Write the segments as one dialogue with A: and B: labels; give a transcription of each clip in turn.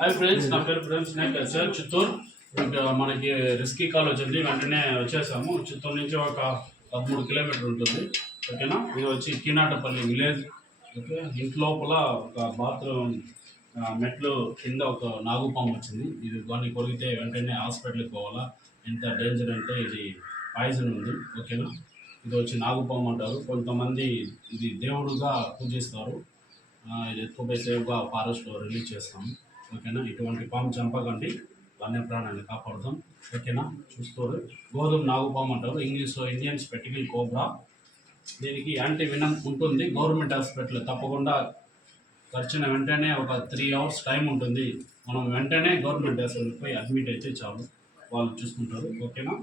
A: Hi friends నా పేరు friends నేను సార్ చిత్తూరు. మనకి రిస్కీ కాల్ వచ్చింది. వెంటనే వచ్చేసాము. చిత్తూరు నుంచి ఒక పదమూడు కిలోమీటర్ ఉంటుంది. ఓకేనా? ఇది వచ్చి కినాటపల్లి విలేజ్. ఓకే? ఇంటి లోపల ఒక బాత్రూమ్ మెట్లు కింద ఒక నాగుపాము వచ్చింది. ఇది దాన్ని కొరిగితే వెంటనే హాస్పిటల్కి పోవాలా? ఎంత డేంజర్ అంటే ఇది పాయిజన్ ఉంది. ఓకేనా? ఇది వచ్చి నాగుపాము అంటారు. కొంతమంది ఇది దేవుడుగా పూజిస్తారు. ఇది ఎక్కువ సేవగా ఫారెస్ట్లో రిలీజ్ చేస్తాము. ఓకేనా? ఇటువంటి పాము చంపకండి. వన్యప్రాణాన్ని కాపాడుతాం ఓకేనా? చూస్తారు గోధుమ నాగుపాము అంటారు. ఇంగ్లీష్లో ఇండియన్ స్పెటికల్ కోబ్రా. దీనికి యాంటీ వినం ఉంటుంది. గవర్నమెంట్ హాస్పిటల్ తప్పకుండా ఖర్చున వెంటనే ఒక త్రీ అవర్స్ టైం ఉంటుంది. మనం వెంటనే గవర్నమెంట్ హాస్పిటల్కి పోయి అడ్మిట్ అయితే చాలు. వాళ్ళు చూసుకుంటారు. ఓకేనా?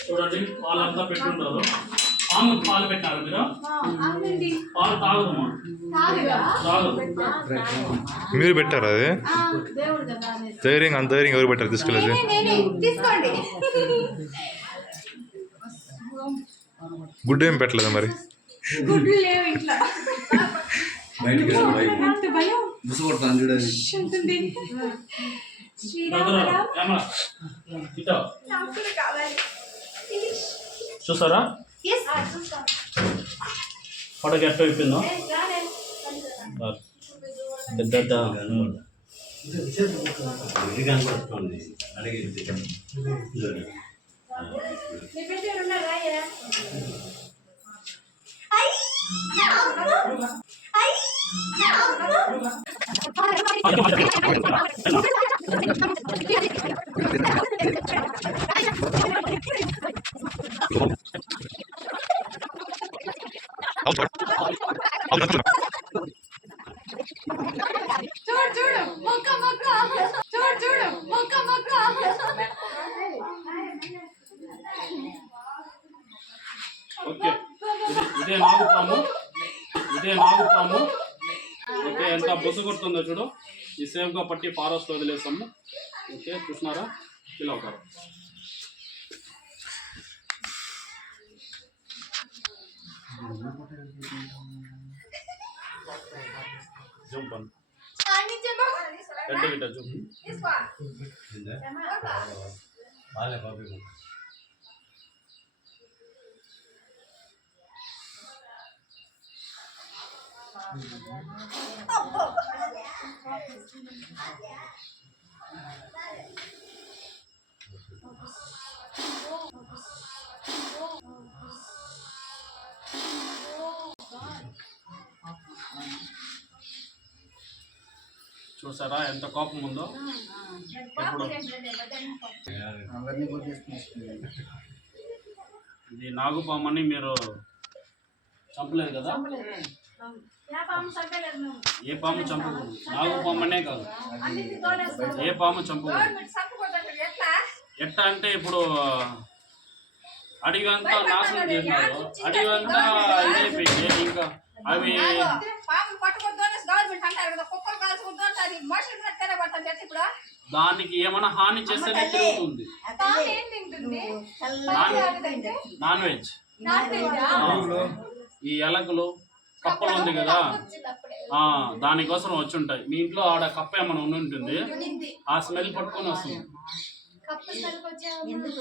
A: చూడండి పెట్టుంటారు పాము పాలు పెట్టారు మీరు? పాలు తాగదమ్మా.
B: తాగదా?
A: తాగదు
C: మీరు పెట్టారా అది. ధైర్యం అంత ధైర్యం ఎవరు పెట్టారు? తీసుకెళ్ళేది
B: నేనే, నేనే. తీసుకోండి.
C: గుడ్ ఏం పెట్టలేదు మరి?
B: గుడ్లు లేవు ఇంట్లో.
D: బయటికి
B: భయం?
D: ముసుగొడతాను చూడండి.
B: ఉంటుంది
A: చూసారా పడగ ఎట్ట అయిపోయిందో? పెద్ద
D: కనపడుతుంది. అడిగింది
B: అయ్యా?
A: ఇదే నాగుపాము ఇదే నాగుపాము ఓకే ఎంత బొసు కొడుతుందో చూడు. ఈ సేఫ్గా పట్టి ఫారెస్ట్లో వదిలేసాము. ఓకే చూసినారా? ఇలా అవుతారు జంప్ అను గిట్ట జంప్.
B: తీసుకో
D: బాబీ.
A: చూసారా ఎంత కోపం ఉందో? ఇప్పుడు ఇది నాగుపామని మీరు చంపలేదు కదా?
B: పాము
A: ఏ పాము చంపకూడదు. నాగుపామనే కాదు.
B: అన్నిటి తోడేస్తాం
A: ఏ పాము చంపకూడదు.
B: ఎట్లా?
A: అంటే ఇప్పుడు అడిగంతా నాశనం చేసినారు. అడిగంతా ఇదైపోయింది. ఇంకా అవి
B: పాము కదా
A: దానికి ఏమైనా హాని చేస్తేనే తిరుగుతుంది.
B: పాము
A: నాన్ వెజ్. ఈ ఎలకలు కప్పలు ఉంది కదా? ఆ దానికోసం వచ్చి ఉంటాయి మీ ఇంట్లో ఆడ కప్ప ఏమైనా ఉండి ఉంటుంది? ఆ స్మెల్ పట్టుకొని వస్తుంది.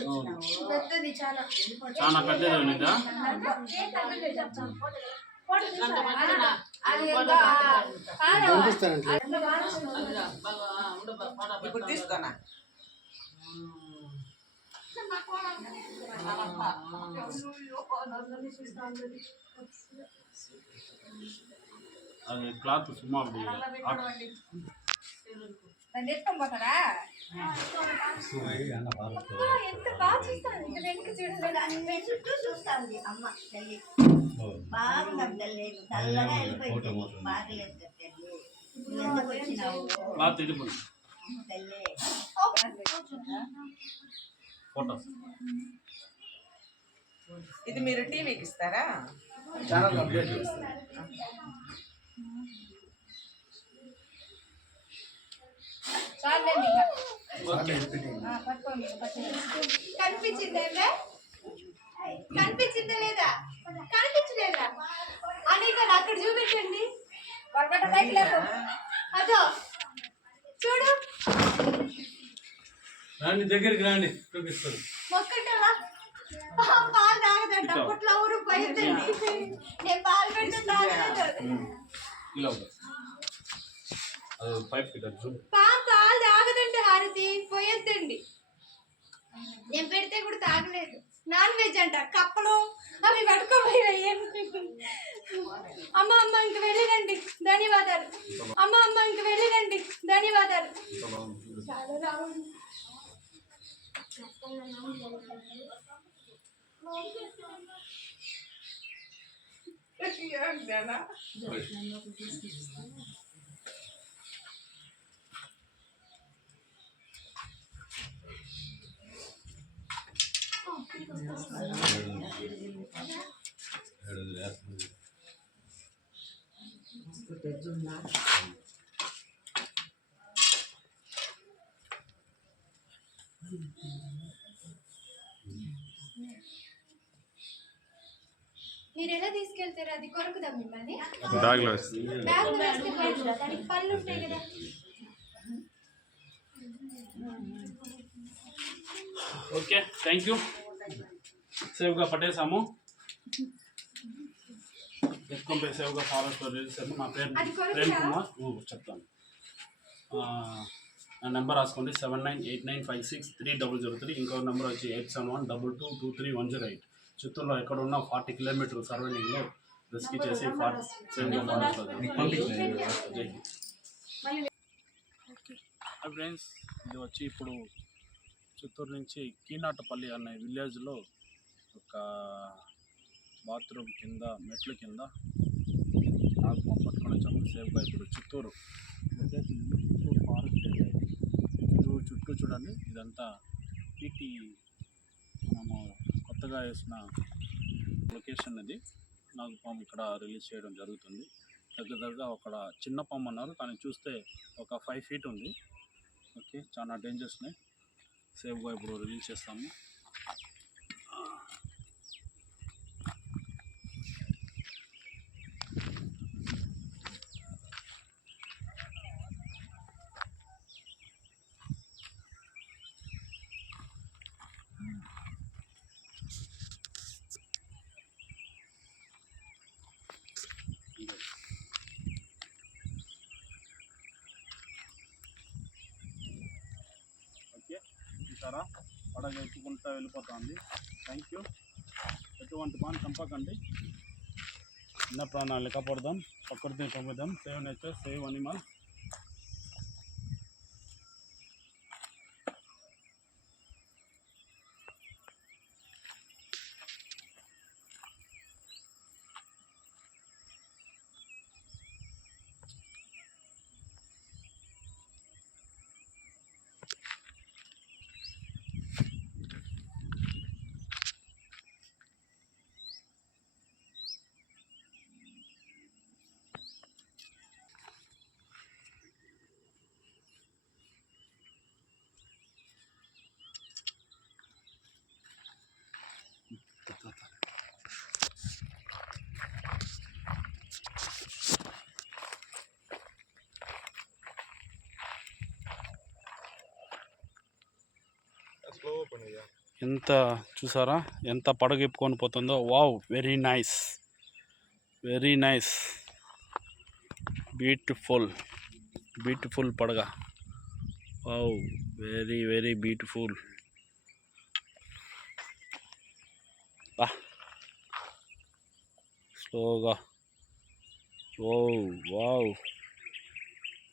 B: చాలా.
A: చాలా పెద్దది ఉన్నదా
B: అది ఇంకా
E: ఇప్పుడు తీసుకోనా?
A: అది క్లాత్ సుమా
B: దాన్ని ఎత్తుకొని పోతారా ఎంత బాగా చూస్తాను ఇంకా వెనక్కి చూడలేదు అన్ని చుట్టూ చూస్తాంది అమ్మ తల్లి బాగుంది తల్లి చల్లగా వెళ్ళిపోయింది బాగలేదు తల్లి నువ్వు ఎందుకు వచ్చినావు
A: క్లాత్ ఇది
B: తల్లి
A: ఫోటో
E: ఇది మీరు టీవీకి ఇస్తారా?
D: ఛానల్ అప్డేట్
B: కనిపించిందా లేదా? కనిపించలేదా? అనిక అక్కడ చూపించండి. అదో. చూడు.
D: రండి దగ్గరికి రండి చూపిస్తాను.
A: ఇలా. అది పైప్ చూడు.
B: హారతి పోయొద్దండి. నేను పెడితే కూడా తాగలేదు. నాన్ వెజ్ అంట కప్పలు అవి అమ్మ అమ్మ ఇంక వెళ్ళిరండి. ధన్యవాదాలు. అమ్మ అమ్మ ఇంక వెళ్ళిరండి. ధన్యవాదాలు. చాలా Yeah, Nana. మీరు ఎలా తీసుకెళ్తారు? అది కొరుకుదాం మిమ్మల్ని?
C: బ్యాగ్లో వేస్తుంది
B: బ్యాగ్లో వేస్తే కొరుకుదా? దానికి పళ్ళు ఉంటాయి కదా.
A: ఓకే థ్యాంక్ యూ సేవ్గా పట్టేసాము పోయి సేవ్గా ఫారెస్ట్ మా పేరు ప్రేమ్? కుమార్. చెప్తాను. ఆ, నా నెంబర్ రాసుకోండి. Seven nine eight nine five six three double zero three. ఇంకో నెంబర్ వచ్చి eight seven one double two two three one zero eight. చిత్తూరులో ఎక్కడ ఉన్న ఫార్టీ కిలోమీటర్ సరౌండింగ్లో రెస్క్యూ చేసి ఫార్టీ ఫ్రెండ్స్ ఇది వచ్చి ఇప్పుడు చిత్తూరు నుంచి కీనాటపల్లి అనే విలేజ్లో ఒక బాత్రూమ్ కింద మెట్ల కింద నాకు పట్టుకొని వచ్చాము సేఫ్గా ఇప్పుడు చిత్తూరు. Chittoor forest area. చుట్టూ చూడండి. ఇదంతా పీటీ మనము కొత్తగా వేసిన లొకేషన్ ఇది. నాకు పాము ఇక్కడ రిలీజ్ చేయడం జరుగుతుంది. దగ్గర దగ్గర అక్కడ చిన్న పాము అన్నారు కానీ చూస్తే ఒక ఫైవ్ ఫీట్ ఉంది. ఓకే చాలా డేంజర్స్ని సేఫ్గా ఇప్పుడు రిలీజ్ చేస్తాము ఓకే చూసారా పడగ ఎక్కుకుంటా వెళ్ళిపోతుంది. థ్యాంక్ యూ ఎటువంటి బాగా చంపకండి. చిన్న ప్రాణాలు కాపాడదాం ప్రకృతిని చంపుదాం సేవ్ నేచర్ సేవ్ అనిమల్స్ ఎంత చూసారా? ఎంత పడగెప్పుకొని పోతుందో. Wow very nice. Very nice. Beautiful. Beautiful పడగ. Wow very very beautiful. బా స్లోగా. Wow wow.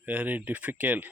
A: Very difficult.